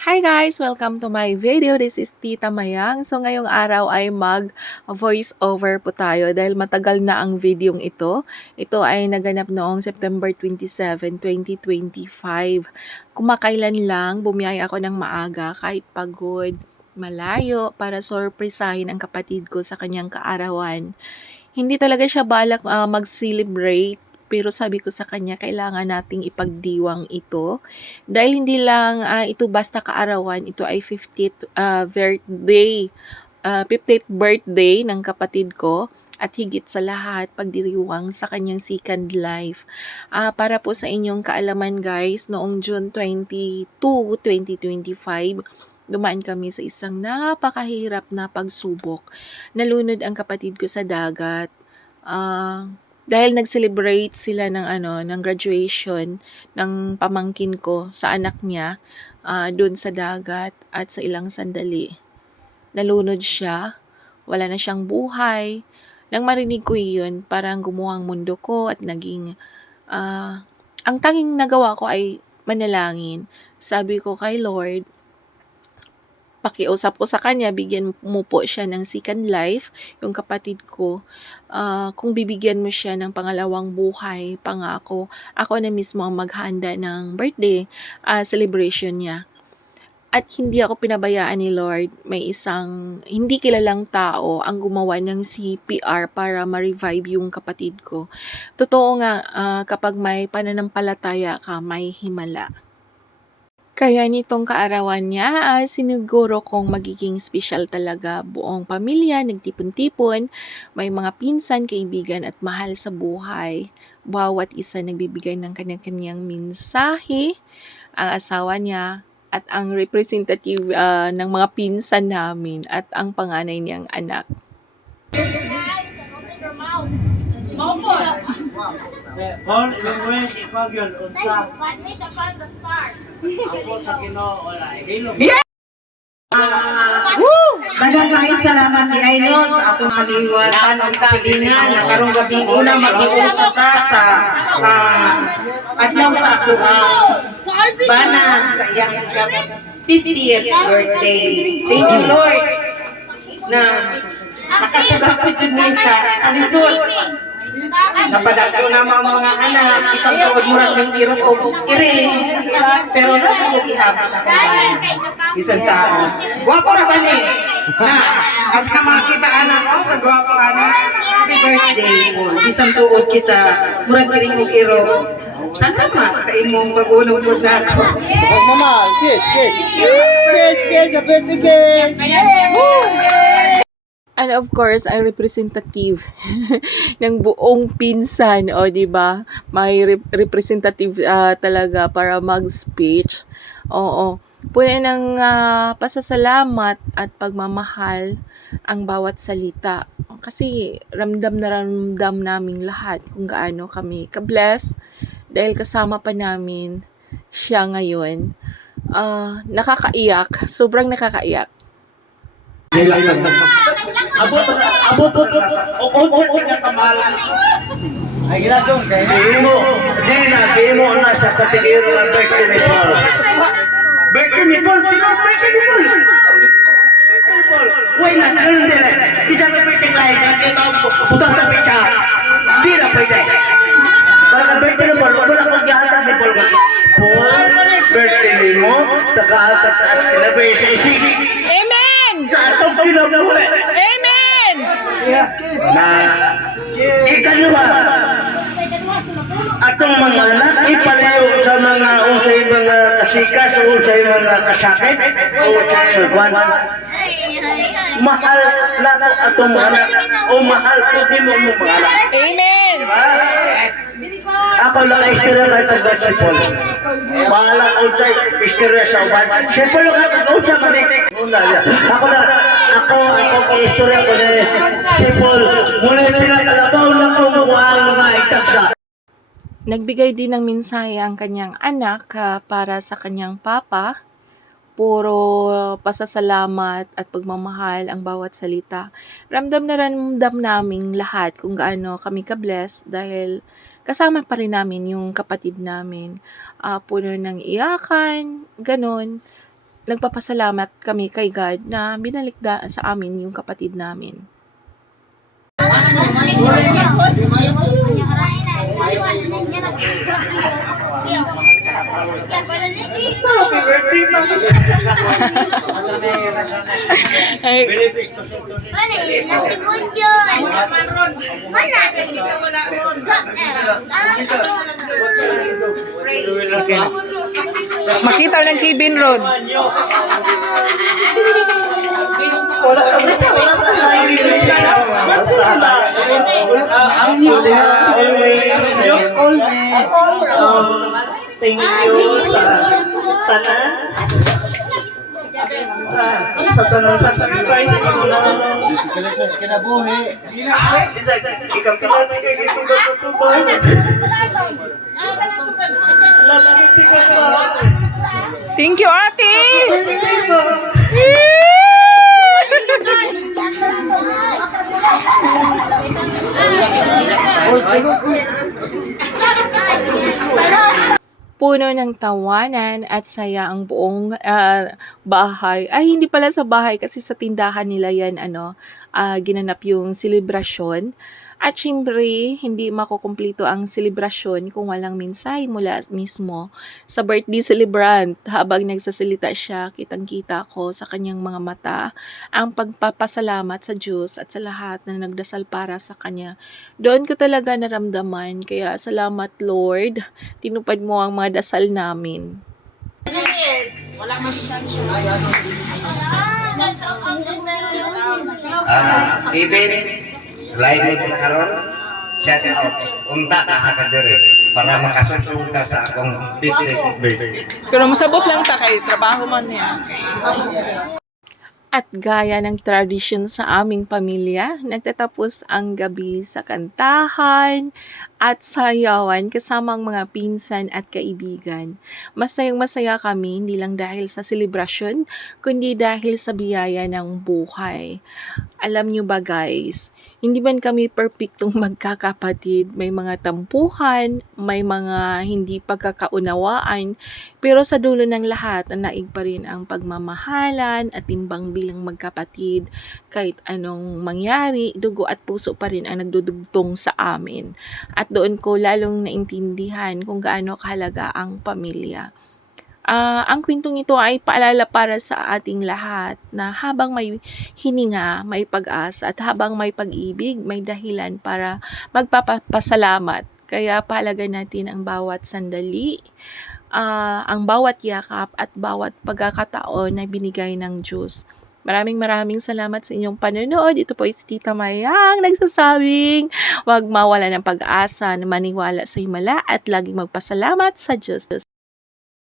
Hi guys! Welcome to my video. This is Tita Mayang. So ngayong araw ay mag-voice over po tayo dahil matagal na ang videong ito. Ito ay naganap noong September 27, 2025. Kumakailan lang, bumiyay ako ng maaga kahit pagod, malayo para sorpresahin ang kapatid ko sa kanyang kaarawan. Hindi talaga siya balak mag-celebrate pero sabi ko sa kanya, kailangan nating ipagdiwang ito. Dahil hindi lang ito basta kaarawan, ito ay 50th birthday ng kapatid ko. At higit sa lahat, pagdiriwang sa kanyang second life. Para po sa inyong kaalaman guys, noong June 22, 2025, dumaan kami sa isang napakahirap na pagsubok. Nalunod ang kapatid ko sa dagat. Dahil nag-celebrate sila ng graduation ng pamangkin ko sa anak niya doon sa dagat at sa ilang sandali. Nalunod siya, wala na siyang buhay. Nang marinig ko iyon, parang gumuhang mundo ko at naging, ang tanging nagawa ko ay manalangin. Sabi ko kay Lord, pakiusap ko sa kanya, bigyan mo po siya ng second life, yung kapatid ko. Kung bibigyan mo siya ng pangalawang buhay, pangako, ako na mismo ang maghanda ng birthday celebration niya. At hindi ako pinabayaan ni Lord, may isang hindi kilalang tao ang gumawa ng CPR para ma-revive yung kapatid ko. Totoo nga, kapag may pananampalataya ka, may himala. Kaya nitong kaarawan niya, siniguro kong magiging special talaga. Buong pamilya, nagtipon-tipon, may mga pinsan, kaibigan at mahal sa buhay. Bawat isa nagbibigay ng kanya-kanyang mensahe, ang asawa niya, at ang representative ng mga pinsan namin, at ang panganay niyang anak. Paul, iluwes, ikaw yun, unsa. Ako sa Ginoo, wala. Hilom. Daghang salamat ni Aino sa atong kaliwatan ug kapilingan na karong gabi una mag-iusap ta sa adlaw sa ato bana sa iyang 50th birthday. Thank you Lord na nakasugat ko jud ni sa alisod. Napadagko na mga anak, isang tuod murag ng irot o iri. Pero na ko ihapon ako. Bisan sa guwapo na ba ni? Na, as ka makita anak ko, kagwapo anak, happy birthday mo. Bisan tuod kita, murag iri o iro. Salamat sa imong pag-ulong po na ako. Oh, mama, kiss, kiss. Kiss, kiss, a birthday kiss. And of course, ang representative ng buong pinsan, o di ba? May representative talaga para mag-speech. Oo. Puno ng pasasalamat at pagmamahal ang bawat salita. Kasi ramdam na ramdam naming lahat kung gaano kami ka-bless dahil kasama pa namin siya ngayon. Nakakaiyak. Sobrang nakakaiyak. Abot, nga kamalan. Ay, ginagong, Di mo na sa tigiro ng birthday ni Paul. Birthday ni Paul, birthday ni Paul. Why not? Hindi na. Isa na birthday lain, hindi ba putang sa pizza? Hindi na pwede. Para birthday ni Paul, wala kong gihatag ni Paul. Paul, birthday mo, taga-atat as celebration. Amen! Sa atong kinabuhi. Amen! kiss, kiss. Na ikalawa, atong mga anak ipalayo sa mga unsay mga kasikas, unsay mga kasakit, unsay kwan. Mahal nato atong mga anak o mahal ko din mo mga anak. Amen! Ako lang istorya na tagat si Paul. Bahala ko sa istorya sa uban. Si Paul lang nag-usap kami. Ako istorya ko na si Paul. Muna pinakalabaw na ko mga itagsa. Nagbigay din ng mensahe ang kanyang anak para sa kanyang papa. Puro pasasalamat at pagmamahal ang bawat salita. Ramdam na ramdam naming lahat kung gaano kami ka-bless dahil kasama pa rin namin yung kapatid namin. Puno ng iyakan, ganun. nagpapasalamat kami kay God na binalikda sa amin yung kapatid namin. Ay, makita ng Kevin Ron. Just call me. Thank you sa tanan. Sa tanan sa sacrifice mo na. Kalasas ka na buhi. Ikaw pinanay kay gito ka tutubay. Thank you, ate! Puno ng tawanan at saya ang buong bahay. Ay, hindi pala sa bahay kasi sa tindahan nila yan, ginanap yung selebrasyon. At syempre, hindi makukumpleto ang selebrasyon kung walang mensahe mula mismo sa birthday celebrant. Habang nagsasalita siya, kitang-kita ko sa kanyang mga mata ang pagpapasalamat sa Diyos at sa lahat na nagdasal para sa kanya. Doon ko talaga naramdaman, kaya salamat Lord, tinupad mo ang mga dasal namin. Even live mo sa karon, shout out unta ka hakadere para makasusunod ka sa akong 50th birthday. Pero masabot lang ta kay trabaho man niya. At gaya ng tradisyon sa aming pamilya, nagtatapos ang gabi sa kantahan at sayawan kasama ang mga pinsan at kaibigan. Masayang-masaya kami hindi lang dahil sa selebrasyon, kundi dahil sa biyaya ng buhay. Alam nyo ba guys, hindi man kami perpektong magkakapatid, may mga tampuhan, may mga hindi pagkakaunawaan, pero sa dulo ng lahat, naig pa rin ang pagmamahalan at timbang bilang magkapatid. Kahit anong mangyari, dugo at puso pa rin ang nagdudugtong sa amin. At doon ko lalong naintindihan kung gaano kahalaga ang pamilya. Ang kwentong ito ay paalala para sa ating lahat na habang may hininga, may pag-asa at habang may pag-ibig, may dahilan para magpapasalamat. Kaya pahalaga natin ang bawat sandali, ang bawat yakap at bawat pagkakataon na binigay ng Diyos. Maraming salamat sa inyong panonood. Ito po si Tita Mayang nagsasabing huwag mawala ng pag-asa na maniwala sa Himala at laging magpasalamat sa Diyos.